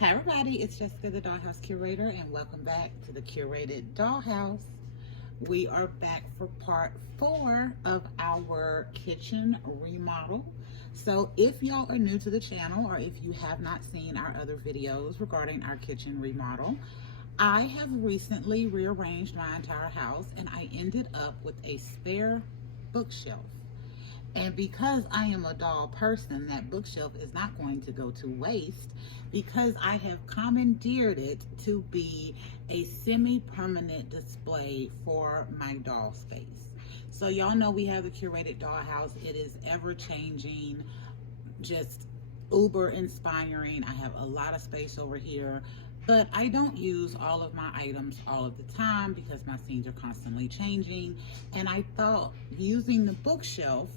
Hi everybody, it's Jessica the Dollhouse Curator and welcome back to the Curated Dollhouse. We are back for part 4 of our kitchen remodel. So if y'all are new to the channel or if you have not seen our other videos regarding our kitchen remodel, I have recently rearranged my entire house and I ended up with a spare bookshelf. And because I am a doll person, that bookshelf is not going to go to waste because I have commandeered it to be a semi-permanent display for my doll space. So y'all know we have the Curated Dollhouse. It is ever changing, just uber inspiring. I have a lot of space over here, but I don't use all of my items all of the time because my scenes are constantly changing. And I thought using the bookshelf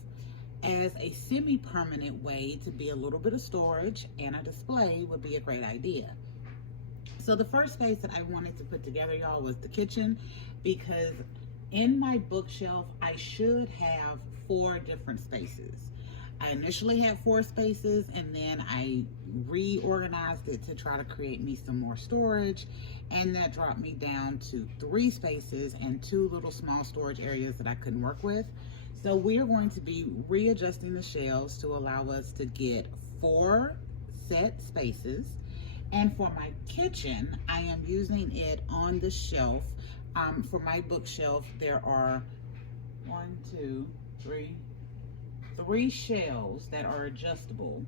as a semi-permanent way to be a little bit of storage and a display would be a great idea. So the first space that I wanted to put together, y'all, was the kitchen, because in my bookshelf I should have 4 different spaces. I initially had 4 spaces and then I reorganized it to try to create me some more storage, and that dropped me down to 3 spaces and 2 little small storage areas that I couldn't work with. So we are going to be readjusting the shelves to allow us to get 4 set spaces. And for my kitchen, I am using it on the shelf. For my bookshelf, there are 3 shelves that are adjustable.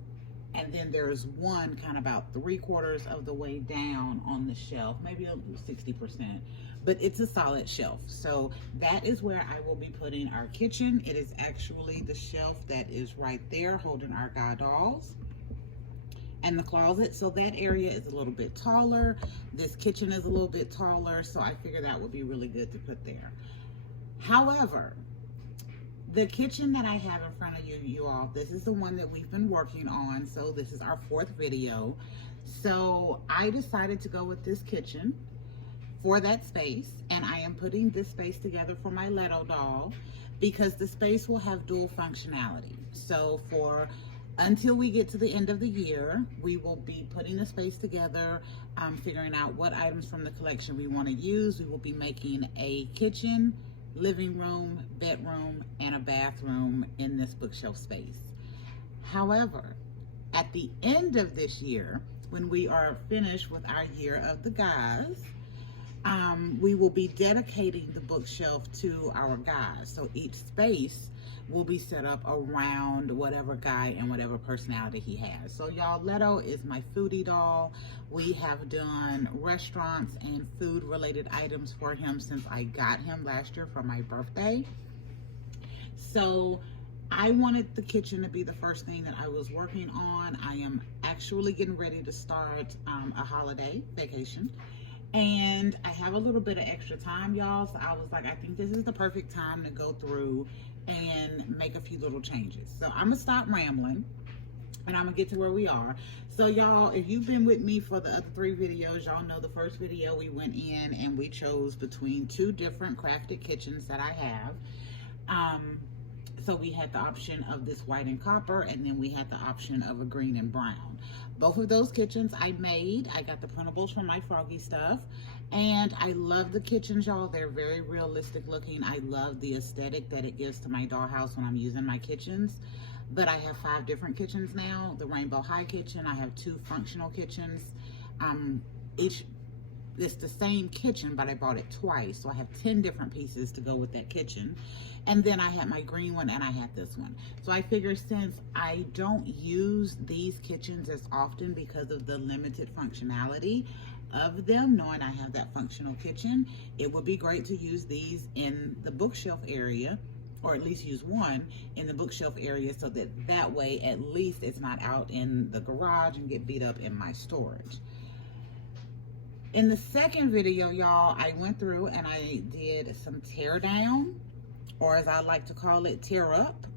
And then there's one kind of about 3/4 of the way down on the shelf, maybe 60%, but it's a solid shelf. So that is where I will be putting our kitchen. It is actually the shelf that is right there holding our guy dolls and the closet. So that area is a little bit taller. This kitchen is a little bit taller. So I figured that would be really good to put there. However, the kitchen that I have in front of you all, this is the one that we've been working on. So this is our 4th video. So I decided to go with this kitchen for that space, and I am putting this space together for my Leto doll because the space will have dual functionality. So until we get to the end of the year, we will be putting the space together, figuring out what items from the collection we want to use. We will be making a kitchen, living room, bedroom, and a bathroom in this bookshelf space. However, at the end of this year, when we are finished with our year of the guys, we will be dedicating the bookshelf to our guys. So each space will be set up around whatever guy and whatever personality he has. So y'all, Leto is my foodie doll. We have done restaurants and food related items for him since I got him last year for my birthday. So I wanted the kitchen to be the first thing that I was working on. I am actually getting ready to start a holiday vacation, and I have a little bit of extra time, y'all. So I was like, I think this is the perfect time to go through and make a few little changes. So I'm gonna stop rambling and I'm gonna get to where we are. So y'all, if you've been with me for the other 3 videos, y'all know the first video we went in and we chose between 2 different crafted kitchens that I have. So we had the option of this white and copper, and then we had the option of a green and brown. Both of those kitchens I made. I got the printables from my Froggy stuff, and I love the kitchens, y'all. They're very realistic looking. I love the aesthetic that it gives to my dollhouse when I'm using my kitchens. But I have 5 different kitchens now. The Rainbow High kitchen, I have 2 functional kitchens. It's the same kitchen, but I bought it twice. So I have 10 different pieces to go with that kitchen. And then I had my green one and I had this one. So I figured since I don't use these kitchens as often because of the limited functionality of them, knowing I have that functional kitchen, it would be great to use these in the bookshelf area, or at least use one in the bookshelf area, so that way at least it's not out in the garage and get beat up in my storage. In the second video, y'all, I went through and I did some tear down, or as I like to call it, tear up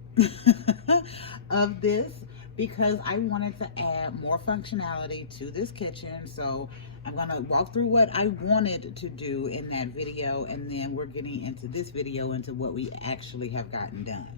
of this, because I wanted to add more functionality to this kitchen. So I'm gonna walk through what I wanted to do in that video, and then we're getting into this video into what we actually have gotten done.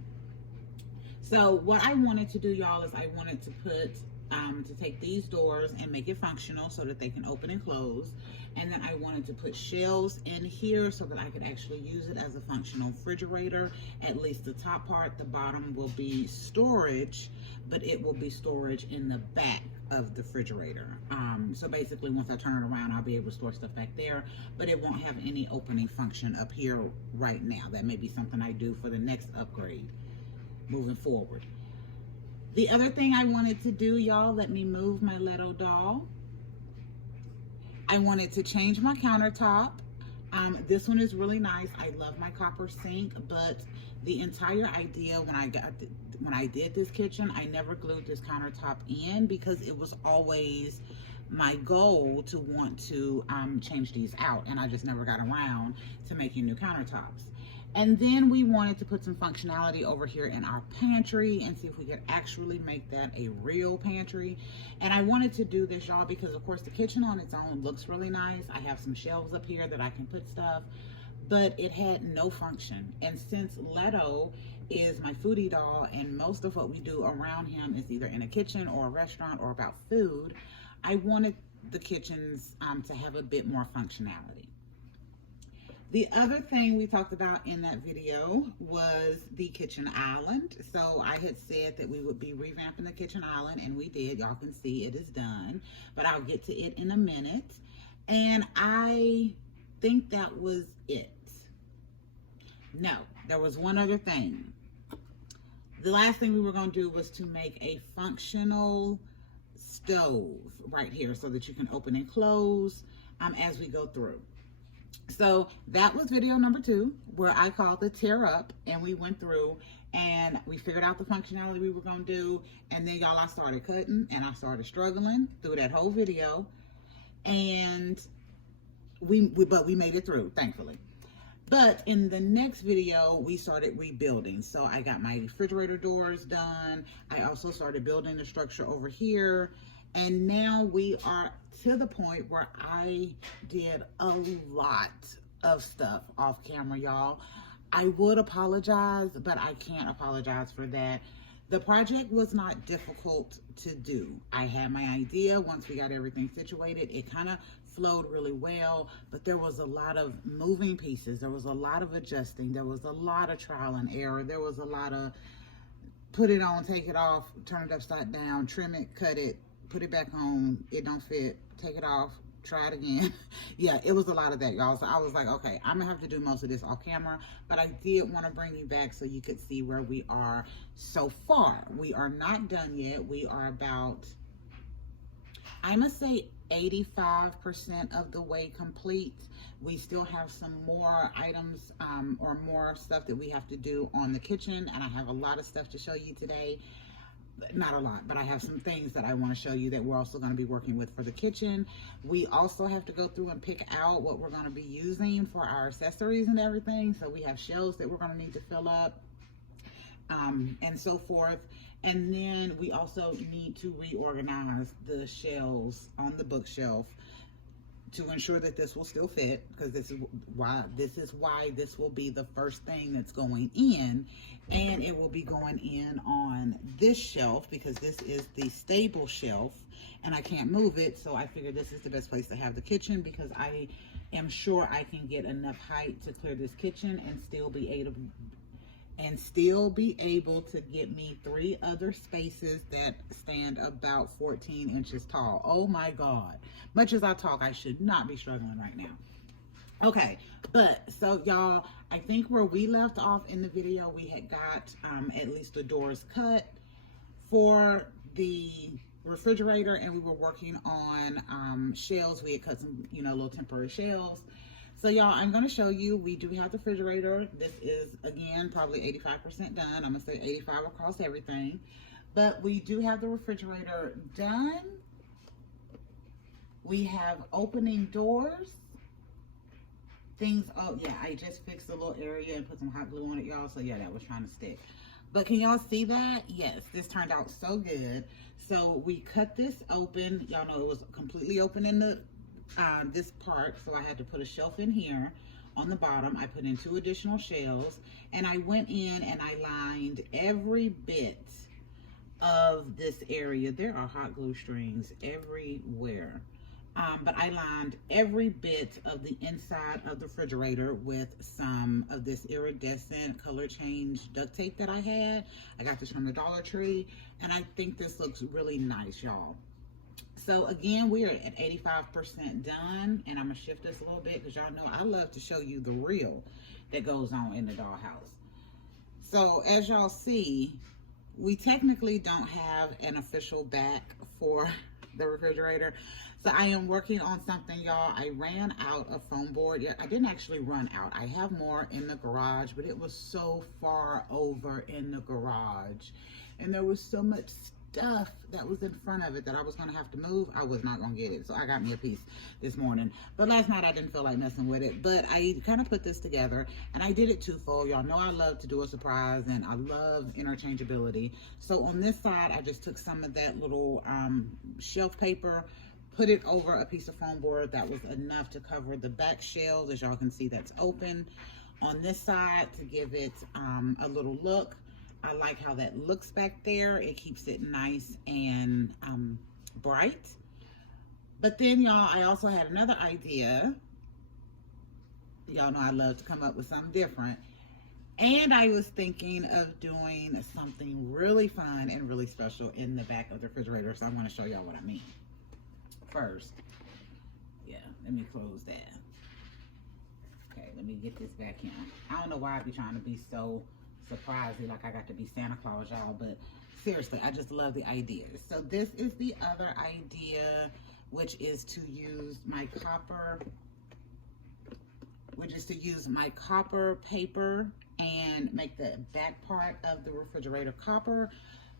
So what I wanted to do, y'all, is I wanted to put to take these doors and make it functional so that they can open and close. And then I wanted to put shelves in here so that I could actually use it as a functional refrigerator. At least the top part. The bottom will be storage, but it will be storage in the back of the refrigerator. So basically once I turn it around, I'll be able to store stuff back there, but it won't have any opening function up here right now. That may be something I do for the next upgrade moving forward. The other thing I wanted to do, y'all, let me move my Leto doll. I wanted to change my countertop. This one is really nice. I love my copper sink, but the entire idea when I did this kitchen, I never glued this countertop in because it was always my goal to want to change these out, and I just never got around to making new countertops. And then we wanted to put some functionality over here in our pantry and see if we could actually make that a real pantry. And I wanted to do this, y'all, because of course the kitchen on its own looks really nice. I have some shelves up here that I can put stuff, but it had no function. And since Leto is my foodie doll and most of what we do around him is either in a kitchen or a restaurant or about food, I wanted the kitchens to have a bit more functionality. The other thing we talked about in that video was the kitchen island. So I had said that we would be revamping the kitchen island, and we did. Y'all can see it is done, but I'll get to it in a minute. And I think that was it. No, there was one other thing. The last thing we were going to do was to make a functional stove right here so that you can open and close as we go through. So that was video number 2, where I called the tear up, and we went through and we figured out the functionality we were going to do. And then, y'all, I started cutting and I started struggling through that whole video, and we made it through, thankfully. But in the next video, we started rebuilding. So I got my refrigerator doors done. I also started building the structure over here. And now we are to the point where I did a lot of stuff off camera, y'all. I would apologize, but I can't apologize for that. The project was not difficult to do. I had my idea. Once we got everything situated, it kind of flowed really well, but there was a lot of moving pieces. There was a lot of adjusting. There was a lot of trial and error. There was a lot of put it on, take it off, turn it upside down, trim it, cut it, put it back on, it don't fit, take it off, try it again. Yeah, it was a lot of that, y'all. So I was like, okay, I'm gonna have to do most of this off camera, but I did want to bring you back so you could see where we are so far. We are not done yet. We are about, I must say, 85% of the way complete. We still have some more items or more stuff that we have to do on the kitchen, and I have a lot of stuff to show you today. Not a lot, but I have some things that I want to show you that we're also going to be working with for the kitchen. We also have to go through and pick out what we're going to be using for our accessories and everything. So we have shelves that we're going to need to fill up and so forth. And then we also need to reorganize the shelves on the bookshelf to ensure that this will still fit, because this is why this will be the first thing that's going in, and it will be going in on this shelf because this is the stable shelf and I can't move it. So I figured this is the best place to have the kitchen, because I am sure I can get enough height to clear this kitchen and still be able to get me 3 other spaces that stand about 14 inches tall. Oh my God. Much as I talk, I should not be struggling right now. Okay, but so y'all, I think where we left off in the video, we had got at least the doors cut for the refrigerator, and we were working on shelves. We had cut some, little temporary shelves. So y'all, I'm going to show you, we do have the refrigerator. This is, again, probably 85% done. I'm going to say 85 across everything. But we do have the refrigerator done. We have opening doors. Things, oh yeah, I just fixed a little area and put some hot glue on it, y'all. So yeah, that was trying to stick. But can y'all see that? Yes, this turned out so good. So we cut this open. Y'all know it was completely open in the this part, so I had to put a shelf in here on the bottom. I put in 2 additional shelves, and I went in and I lined every bit of this area. There are hot glue strings everywhere. But I lined every bit of the inside of the refrigerator with some of this iridescent color change duct tape that I had. I got this from the Dollar Tree, and I think this looks really nice, y'all. So again, we are at 85% done, and I'm gonna shift this a little bit because y'all know I love to show you the real that goes on in the dollhouse. So as y'all see, we technically don't have an official back for the refrigerator. So I am working on something, y'all. I ran out of foam board. Yeah, I didn't actually run out. I have more in the garage, but it was so far over in the garage. And there was so much stuff that was in front of it that I was gonna have to move. I was not gonna get it. So I got me a piece this morning. But last night I didn't feel like messing with it. But I kind of put this together, and I did it twofold. Y'all know I love to do a surprise, and I love interchangeability. So on this side, I just took some of that little shelf paper, put it over a piece of foam board that was enough to cover the back shelves. As y'all can see, that's open. On this side, to give it a little look, I like how that looks back there. It keeps it nice and bright. But then, y'all, I also had another idea. Y'all know I love to come up with something different. And I was thinking of doing something really fun and really special in the back of the refrigerator. So I'm going to show y'all what I mean. First, yeah, let me close that. Okay, let me get this back in. I don't know why I be trying to be so surprising, like I got to be Santa Claus, y'all, but seriously, I just love the ideas. So this is the other idea, which is to use my copper, paper and make the back part of the refrigerator copper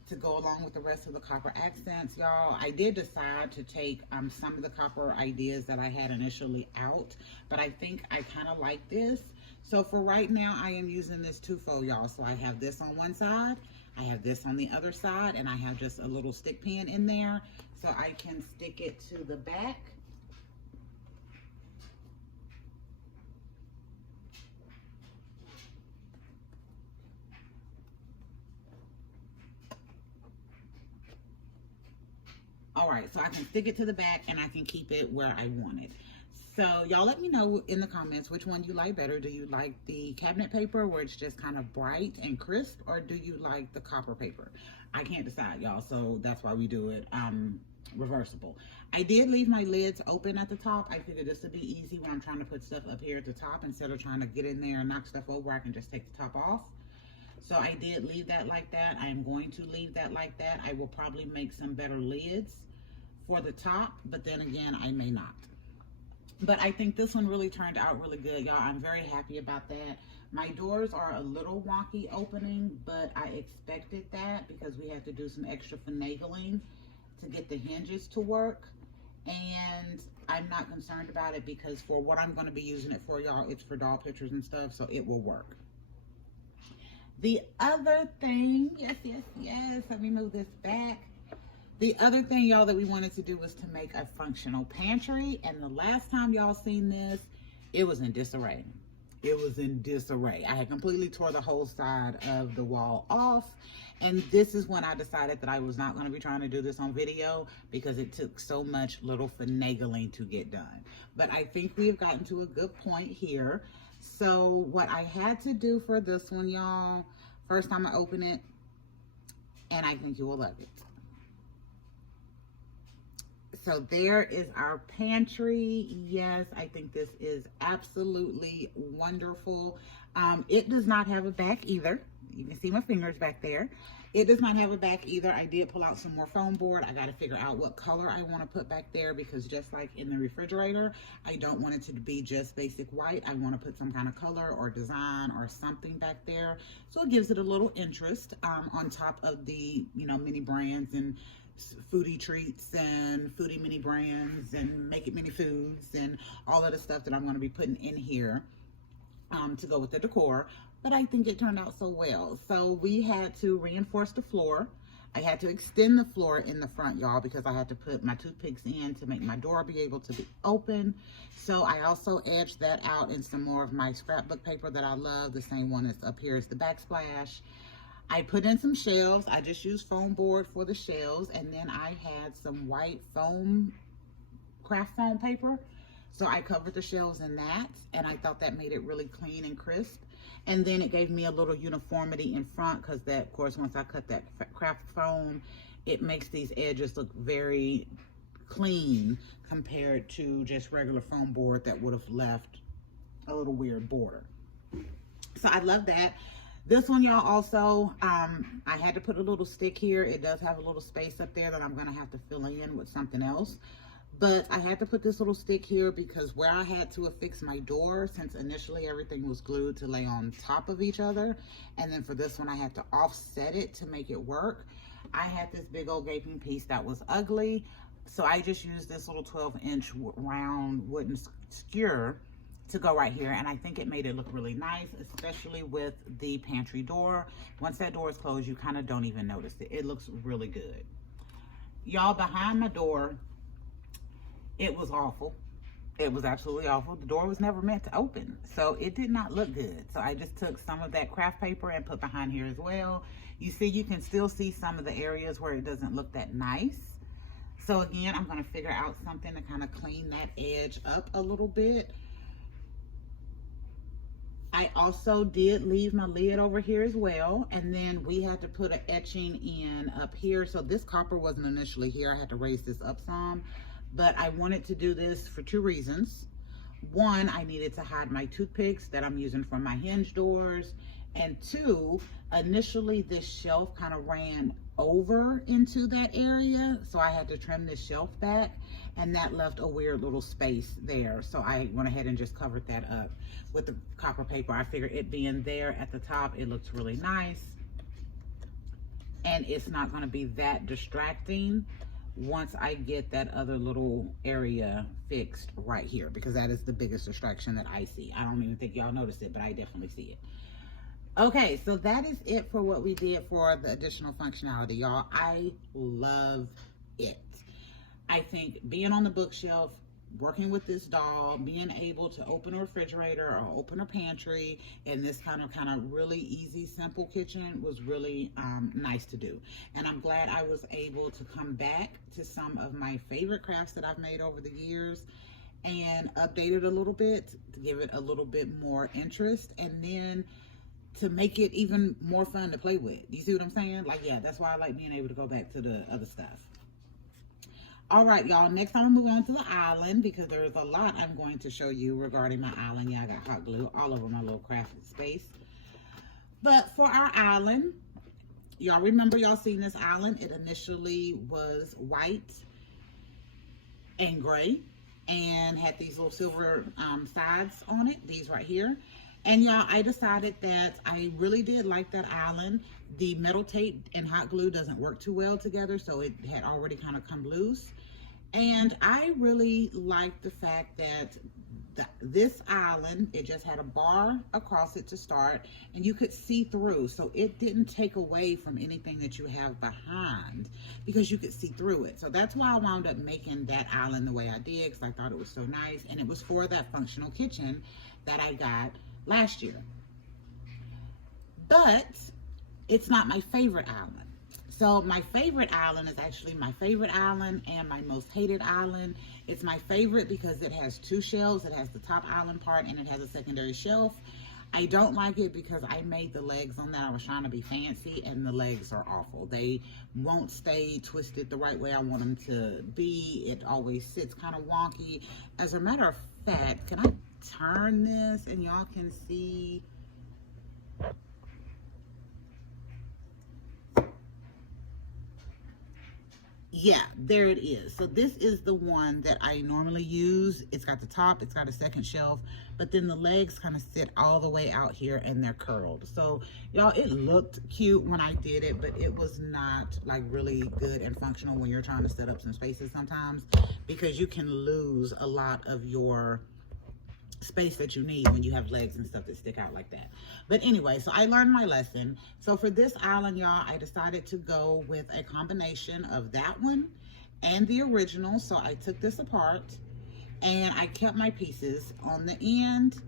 to go along with the rest of the copper accents, y'all. I did decide to take some of the copper ideas that I had initially out, but I think I kind of like this. So for right now, I am using this twofold, y'all. So I have this on one side, I have this on the other side, and I have just a little stick pin in there so I can stick it to the back. All right, so I can stick it to the back and I can keep it where I want it. So y'all let me know in the comments which one you like better. Do you like the cabinet paper where it's just kind of bright and crisp, or do you like the copper paper? I can't decide, y'all, so that's why we do it reversible. I did leave my lids open at the top. I figured this would be easy when I'm trying to put stuff up here at the top. Instead of trying to get in there and knock stuff over, I can just take the top off. So I did leave that like that. I am going to leave that like that. I will probably make some better lids for the top, but then again, I may not. But I think this one really turned out really good, y'all. I'm very happy about that. My doors are a little wonky opening, but I expected that because we had to do some extra finagling to get the hinges to work. And I'm not concerned about it because for what I'm going to be using it for, y'all, it's for doll pictures and stuff, so it will work. The other thing, yes, let me move this back. The other thing, y'all, that we wanted to do was to make a functional pantry. And the last time y'all seen this, it was in disarray. It was in disarray. I had completely tore the whole side of the wall off. And this is when I decided that I was not going to be trying to do this on video because it took so much little finagling to get done. But I think we've gotten to a good point here. So what I had to do for this one, y'all, first I'm going to open it, and I think you will love it. So there is our pantry. Yes, I think this is absolutely wonderful. It does not have a back either. You can see my fingers back there. It does not have a back either. I did pull out some more foam board. I got to figure out what color I want to put back there because just like in the refrigerator, I don't want it to be just basic white. I want to put some kind of color or design or something back there. So it gives it a little interest on top of the, mini brands and foodie treats and foodie mini brands and make it mini foods and all of the stuff that I'm going to be putting in here to go with the decor. But I think it turned out so well. So we had to reinforce the floor. I had to extend the floor in the front, y'all, because I had to put my toothpicks in to make my door be able to be open. So I also edged that out in some more of my scrapbook paper that I love. The same one that's up here is the backsplash. I put in some shelves. I just used foam board for the shelves, and then I had some white foam, craft foam paper. So I covered the shelves in that, and I thought that made it really clean and crisp. And then it gave me a little uniformity in front, because that, of course, once I cut that craft foam, it makes these edges look very clean compared to just regular foam board that would have left a little weird border. So I love that. This one, y'all, also, I had to put a little stick here. It does have a little space up there that I'm gonna have to fill in with something else. But I had to put this little stick here because where I had to affix my door, since initially everything was glued to lay on top of each other, and then for this one I had to offset it to make it work. I had this big old gaping piece that was ugly, so I just used this little 12-inch round wooden skewer to go right here, and I think it made it look really nice, especially with the pantry door. Once that door is closed, you kind of don't even notice it. It looks really good. Y'all, behind my door, it was awful. It was absolutely awful. The door was never meant to open, so it did not look good. So I just took some of that craft paper and put behind here as well. You see, you can still see some of the areas where it doesn't look that nice. So again, I'm gonna figure out something to kind of clean that edge up a little bit. I also did leave my lid over here as well, and then we had to put an etching in up here. So this copper wasn't initially here. I had to raise this up some. But I wanted to do this for two reasons. One, I needed to hide my toothpicks that I'm using for my hinge doors. And two, initially this shelf kind of ran over into that area. So I had to trim this shelf back, and that left a weird little space there. So I went ahead and just covered that up with the copper paper. I figured it being there at the top, it looks really nice. And it's not gonna be that distracting once I get that other little area fixed right here, because that is the biggest distraction that I see. I don't even think y'all noticed it, but I definitely see it. Okay, so that is it for what we did for the additional functionality, y'all. I love it. I think being on the bookshelf, working with this doll, being able to open a refrigerator or open a pantry in this kind of really easy, simple kitchen was really nice to do. And I'm glad I was able to come back to some of my favorite crafts that I've made over the years and update it a little bit to give it a little bit more interest, and then to make it even more fun to play with. You see what I'm saying? Like, yeah, that's why I like being able to go back to the other stuff. All right, y'all, next I'm gonna move on to the island, because there's a lot I'm going to show you regarding my island. Yeah, I got hot glue all over my little crafted space. But for our island, y'all remember, y'all seen this island. It initially was white and gray and had these little silver sides on it, these right here. And y'all, I decided that I really did like that island. The metal tape and hot glue doesn't work too well together, so it had already kind of come loose. And I really liked the fact that this island, it just had a bar across it to start, and you could see through. So it didn't take away from anything that you have behind, because you could see through it. So that's why I wound up making that island the way I did, because I thought it was so nice. And it was for that functional kitchen that I got last year. But it's not my favorite island. So my favorite island is actually my favorite island and my most hated island. It's my favorite because it has two shelves. It has the top island part and it has a secondary shelf. I don't like it because I made the legs on that. I was trying to be fancy, and the legs are awful. They won't stay twisted the right way I want them to be. It always sits kind of wonky. As a matter of fact, can I turn this and y'all can see? Yeah, there it is. So this is the one that I normally use. It's got the top, it's got a second shelf, but then the legs kind of sit all the way out here and they're curled. So y'all, it looked cute when I did it, but it was not like really good and functional when you're trying to set up some spaces sometimes, because you can lose a lot of your space that you need when you have legs and stuff that stick out like that. But anyway, so I learned my lesson. So for this island, y'all, I decided to go with a combination of that one and the original. So I took this apart and I kept my pieces on the end,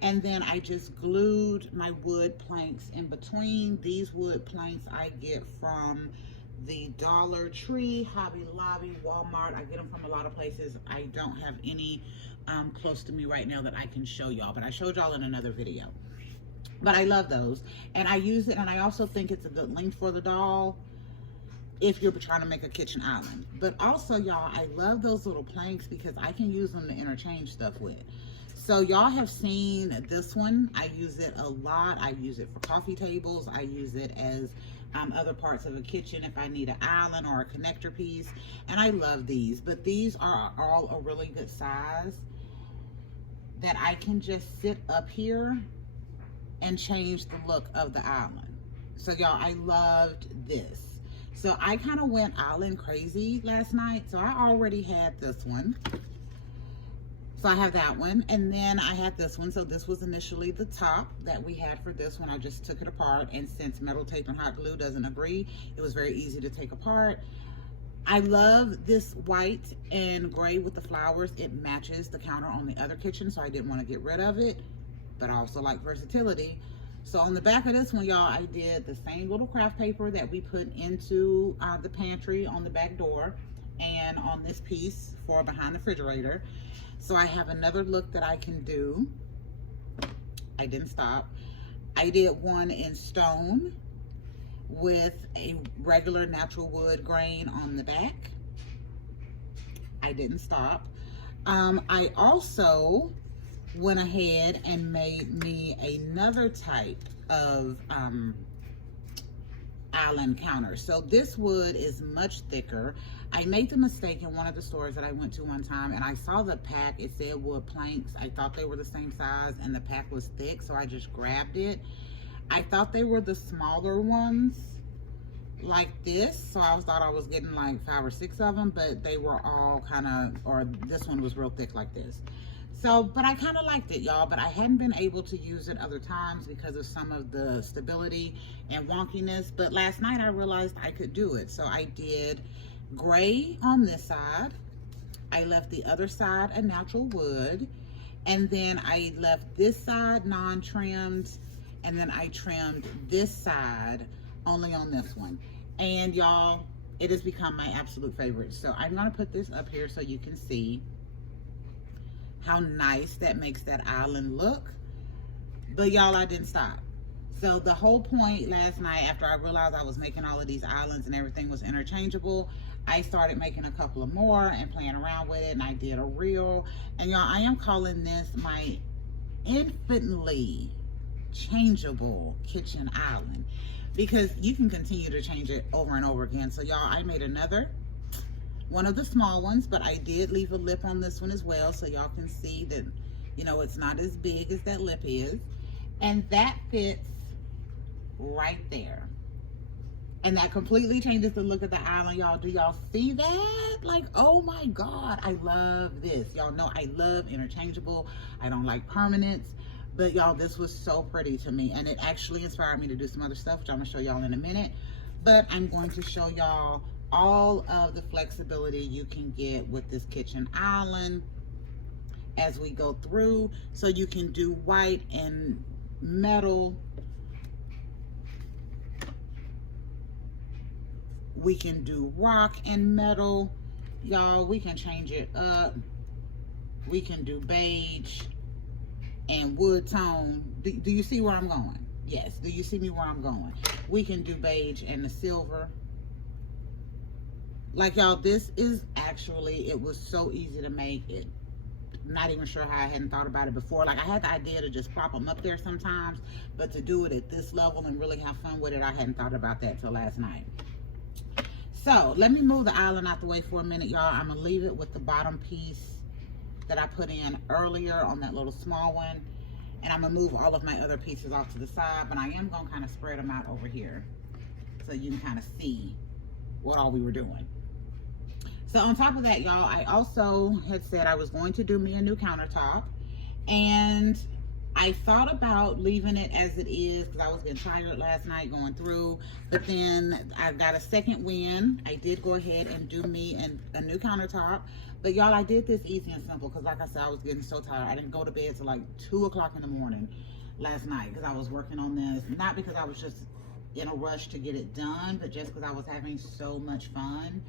And then I just glued my wood planks in between. These wood planks I get from the Dollar Tree, Hobby Lobby, Walmart. I get them from a lot of places. I don't have any close to me right now that I can show y'all, but I showed y'all in another video. But I love those, and I use it, and I also think it's a good length for the doll if you're trying to make a kitchen island. But also, y'all, I love those little planks because I can use them to interchange stuff with. So y'all have seen this one. I use it a lot. I use it for coffee tables. I use it as other parts of a kitchen if I need an island or a connector piece. And I love these, but these are all a really good size that I can just sit up here and change the look of the island. So y'all, I loved this. So I kind of went island crazy last night. So I already had this one. So I have that one, and then I had this one. So this was initially the top that we had for this one. I just took it apart, and since metal tape and hot glue doesn't agree, it was very easy to take apart. I love this white and gray with the flowers. It matches the counter on the other kitchen, so I didn't want to get rid of it, but I also like versatility. So on the back of this one, y'all, I did the same little craft paper that we put into the pantry on the back door and on this piece for behind the refrigerator. So I have another look that I can do. I didn't stop. I did one in stone with a regular natural wood grain on the back. I didn't stop. I also went ahead and made me another type of island counter. So this wood is much thicker. I made the mistake in one of the stores that I went to one time, and I saw the pack. It said wood planks. I thought they were the same size, and the pack was thick, so I just grabbed it. I thought they were the smaller ones like this, so I thought I was getting like 5 or 6 of them, but they were all kind of, or this one was real thick like this. So, but I kind of liked it, y'all, but I hadn't been able to use it other times because of some of the stability and wonkiness. But last night I realized I could do it. So I did gray on this side. I left the other side a natural wood. And then I left this side non-trimmed. And then I trimmed this side only on this one. And y'all, it has become my absolute favorite. So I'm gonna put this up here so you can see how nice that makes that island look. But y'all, I didn't stop. So the whole point last night, after I realized I was making all of these islands and everything was interchangeable, I started making a couple of more and playing around with it, and I did a reel. And y'all, I am calling this my infinitely changeable kitchen island because you can continue to change it over and over again. So y'all, I made another one of the small ones, but I did leave a lip on this one as well, so y'all can see that, you know, it's not as big as that lip is. And that fits right there. And that completely changes the look of the island, y'all. Do y'all see that? Like, oh my God, I love this. Y'all know I love interchangeable. I don't like permanents. But y'all, this was so pretty to me. And it actually inspired me to do some other stuff, which I'm gonna show y'all in a minute. But I'm going to show y'all all of the flexibility you can get with this kitchen island as we go through. So you can do white and metal. We can do rock and metal. Y'all, we can change it up. We can do beige and wood tone. Do you see where I'm going? Yes, do you see me where I'm going? We can do beige and the silver. Like, y'all, this is actually, it was so easy to make it. Not even sure how I hadn't thought about it before. Like, I had the idea to just prop them up there sometimes, but to do it at this level and really have fun with it, I hadn't thought about that till last night. So let me move the island out the way for a minute, y'all. I'm gonna leave it with the bottom piece that I put in earlier on that little small one, and I'm gonna move all of my other pieces off to the side, but I am gonna kind of spread them out over here so you can kind of see what all we were doing. So on top of that, y'all, I also had said I was going to do me a new countertop, and I thought about leaving it as it is because I was getting tired last night going through, but then I got a second win. I did go ahead and do me a new countertop, but y'all, I did this easy and simple because like I said, I was getting so tired. I didn't go to bed till like 2 o'clock in the morning last night because I was working on this, not because I was just in a rush to get it done, but just because I was having so much fun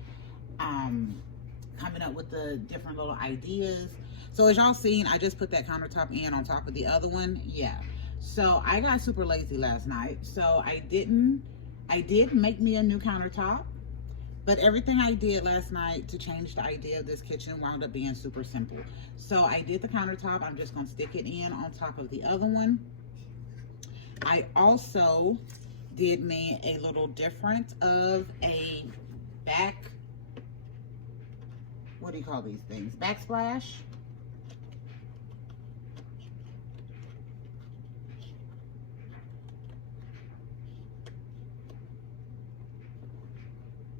coming up with the different little ideas. So as y'all seen, I just put that countertop in on top of the other one. Yeah. So I got super lazy last night. So I did make me a new countertop, but everything I did last night to change the idea of this kitchen wound up being super simple. So I did the countertop. I'm just going to stick it in on top of the other one. I also did me a little different of a what do you call these things? Backsplash.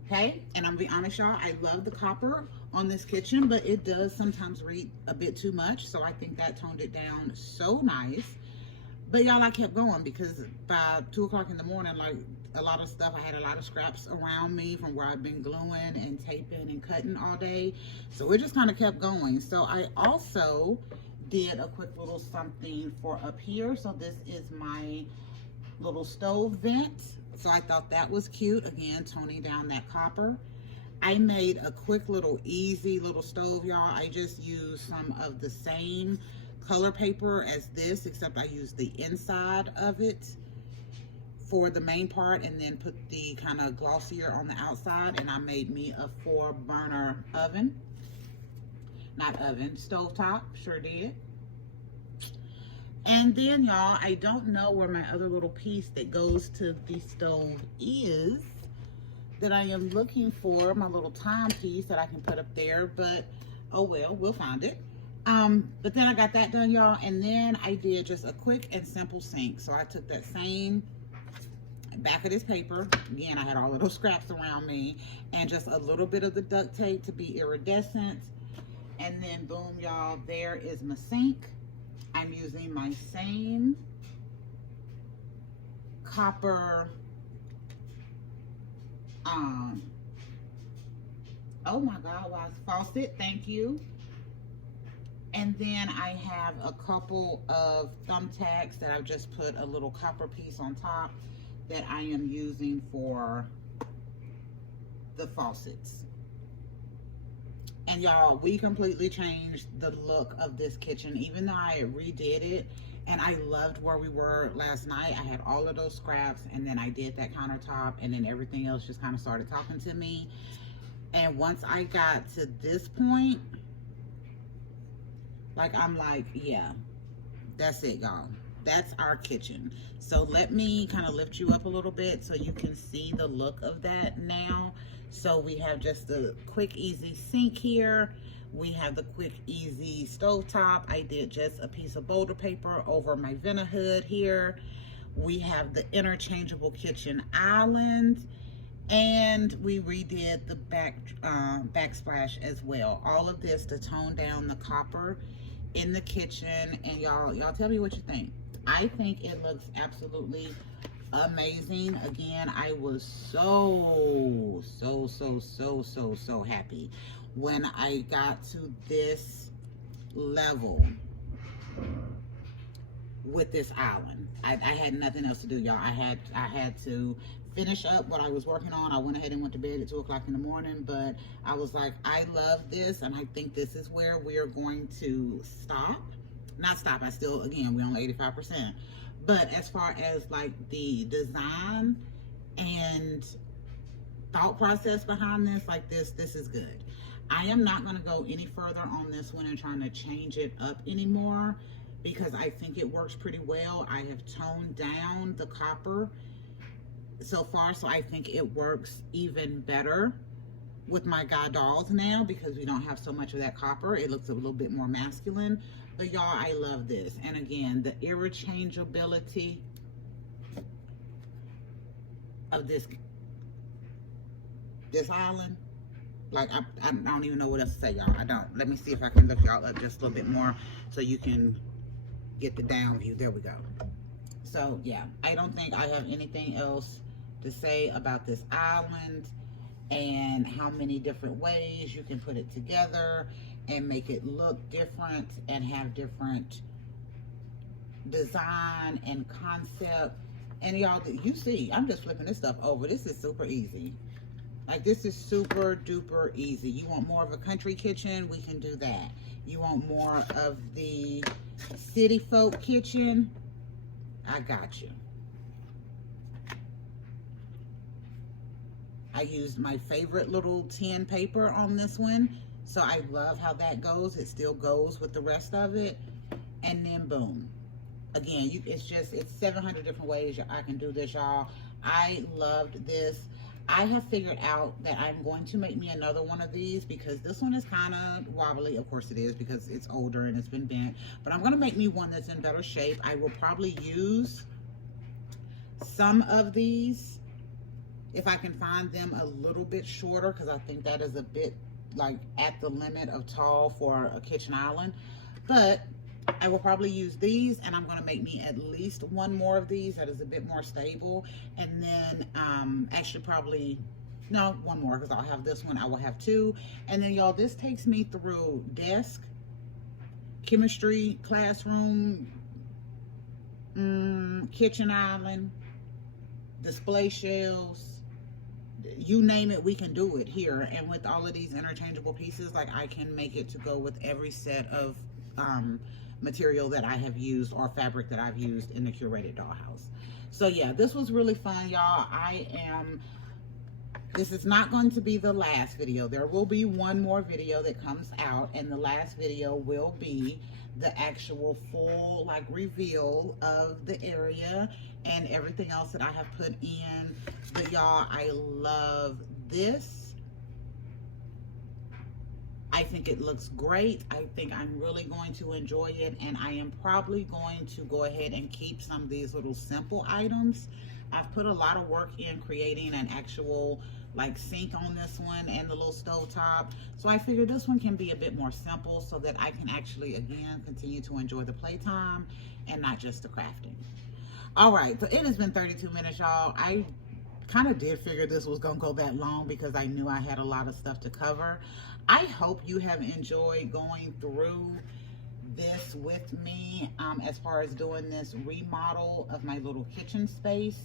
Okay, and I'm gonna be honest, y'all, I love the copper on this kitchen, but it does sometimes read a bit too much, so I think that toned it down so nice. But y'all, I kept going because by 2 o'clock in the morning, like a lot of stuff, I had a lot of scraps around me from where I've been gluing and taping and cutting all day, so it just kind of kept going. So I also did a quick little something for up here. So this is my little stove vent. So I thought that was cute. Again, toning down that copper. I made a quick little easy little stove, y'all. I just used some of the same color paper as this, except I used the inside of it for the main part and then put the kind of glossier on the outside. And I made me a 4-burner oven. Not oven, stovetop. Sure did. And then, y'all, I don't know where my other little piece that goes to the stove is that I am looking for, my little timepiece that I can put up there, but oh well, we'll find it. But then I got that done, y'all, and then I did just a quick and simple sink. So I took that same back of this paper, again, I had all of those scraps around me, and just a little bit of the duct tape to be iridescent, and then boom, y'all, there is my sink. I'm using my same copper, oh my God, wow, faucet, thank you. And then I have a couple of thumbtacks that I've just put a little copper piece on top that I am using for the faucets. And y'all, we completely changed the look of this kitchen, even though I redid it. And I loved where we were last night. I had all of those scraps, and then I did that countertop, and then everything else just kind of started talking to me. And once I got to this point, like, I'm like, yeah, that's it, y'all. That's our kitchen. So let me kind of lift you up a little bit so you can see the look of that now. So we have just a quick, easy sink here. We have the quick, easy stovetop. I did just a piece of boulder paper over my vent hood here. We have the interchangeable kitchen island. And we redid the backsplash as well. All of this to tone down the copper in the kitchen. And y'all tell me what you think. I think it looks absolutely amazing. Again, I was so happy when I got to this level with this island. I had nothing else to do, y'all. I had to finish up what I was working on. I went ahead and went to bed at 2 o'clock in the morning, but I was like, I love this, and I think this is where we are going to stop. Not stop, I still, again, we're only 85%. But as far as like the design and thought process behind this, like this is good. I am not going to go any further on this one and trying to change it up anymore because I think it works pretty well. I have toned down the copper so far, so I think it works even better with my guy dolls now because we don't have so much of that copper. It looks a little bit more masculine. But y'all, I love this. And again, the interchangeability of this island, like I don't even know what else to say, y'all. I don't. Let me see if I can lift y'all up just a little bit more so you can get the down view. There we go. So yeah, I don't think I have anything else to say about this island and how many different ways you can put it together and make it look different and have different design and concept. And y'all, you see, I'm just flipping this stuff over. This is super easy. Like, this is super duper easy. You want more of a country kitchen, we can do that. You want more of the city folk kitchen, I got you. I used my favorite little tin paper on this one, so I love how that goes. It still goes with the rest of it. And then boom. Again, it's 700 different ways I can do this, y'all. I loved this. I have figured out that I'm going to make me another one of these because this one is kind of wobbly. Of course it is, because it's older and it's been bent. But I'm going to make me one that's in better shape. I will probably use some of these if I can find them a little bit shorter, because I think that is a bit like at the limit of tall for a kitchen island. But I will probably use these, and I'm going to make me at least one more of these that is a bit more stable. And then actually probably, no, one more, because I'll have this one. I will have two. And then y'all, this takes me through desk, chemistry, classroom, kitchen island, display shelves, you name it, we can do it here. And with all of these interchangeable pieces, like, I can make it to go with every set of material that I have used or fabric that I've used in the curated dollhouse. So yeah, this was really fun, y'all. This is not going to be the last video. There will be one more video that comes out, and the last video will be the actual full like reveal of the area and everything else that I have put in. But y'all, I love this. I think it looks great. I think I'm really going to enjoy it, and I am probably going to go ahead and keep some of these little simple items. I've put a lot of work in creating an actual like sink on this one and the little stove top. So I figured this one can be a bit more simple so that I can actually, again, continue to enjoy the playtime and not just the crafting. All right, so it has been 32 minutes, y'all. I kind of did figure this was gonna go that long because I knew I had a lot of stuff to cover. I hope you have enjoyed going through this with me as far as doing this remodel of my little kitchen space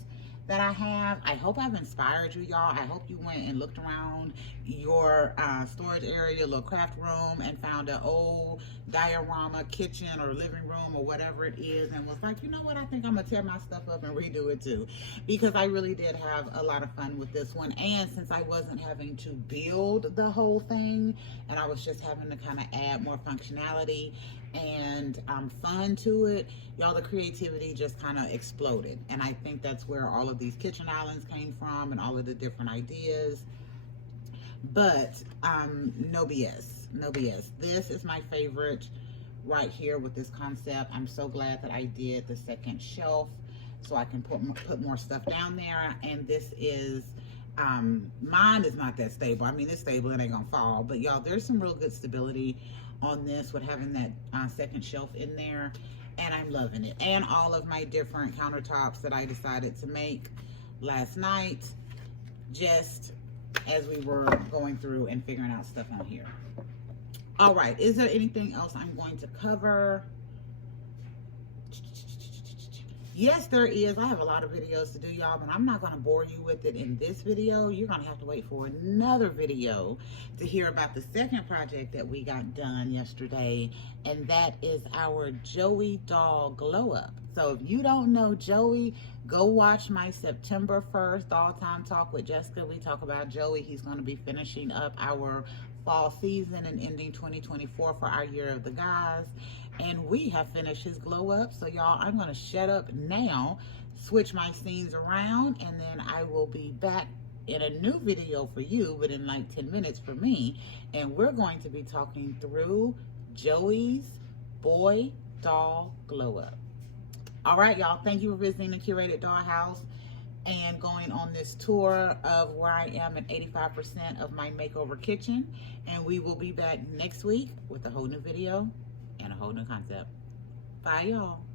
that I have. I hope I've inspired you, y'all. I hope you went and looked around your storage area, your little craft room, and found an old diorama kitchen or living room or whatever it is, and was like, you know what, I think I'm gonna tear my stuff up and redo it too, because I really did have a lot of fun with this one. And since I wasn't having to build the whole thing, and I was just having to kind of add more functionality and fun to it, y'all, the creativity just kind of exploded. And I think that's where all of these kitchen islands came from and all of the different ideas. But no BS, no BS. This is my favorite right here with this concept. I'm so glad that I did the second shelf so I can put more stuff down there. And this is mine is not that stable. I mean, it's stable, it ain't gonna fall, but y'all, there's some real good stability on this with having that second shelf in there, and I'm loving it. And all of my different countertops that I decided to make last night, just as we were going through and figuring out stuff on here. All right, is there anything else I'm going to cover? Yes, there is. I have a lot of videos to do, y'all, but I'm not going to bore you with it in this video. You're going to have to wait for another video to hear about the second project that we got done yesterday, and that is our Joey doll glow up. So if you don't know Joey, go watch my September 1st Doll Time Talk with Jessica. We talk about Joey. He's going to be finishing up our fall season and ending 2024 for our Year of the Guys. And we have finished his glow up. So y'all, I'm going to shut up now, switch my scenes around, and then I will be back in a new video for you, but in like 10 minutes for me. And we're going to be talking through Joey's boy doll glow up. All right, y'all, thank you for visiting the Curated Dollhouse and going on this tour of where I am at 85% of my makeover kitchen. And we will be back next week with a whole new video and a whole new concept. Bye, y'all.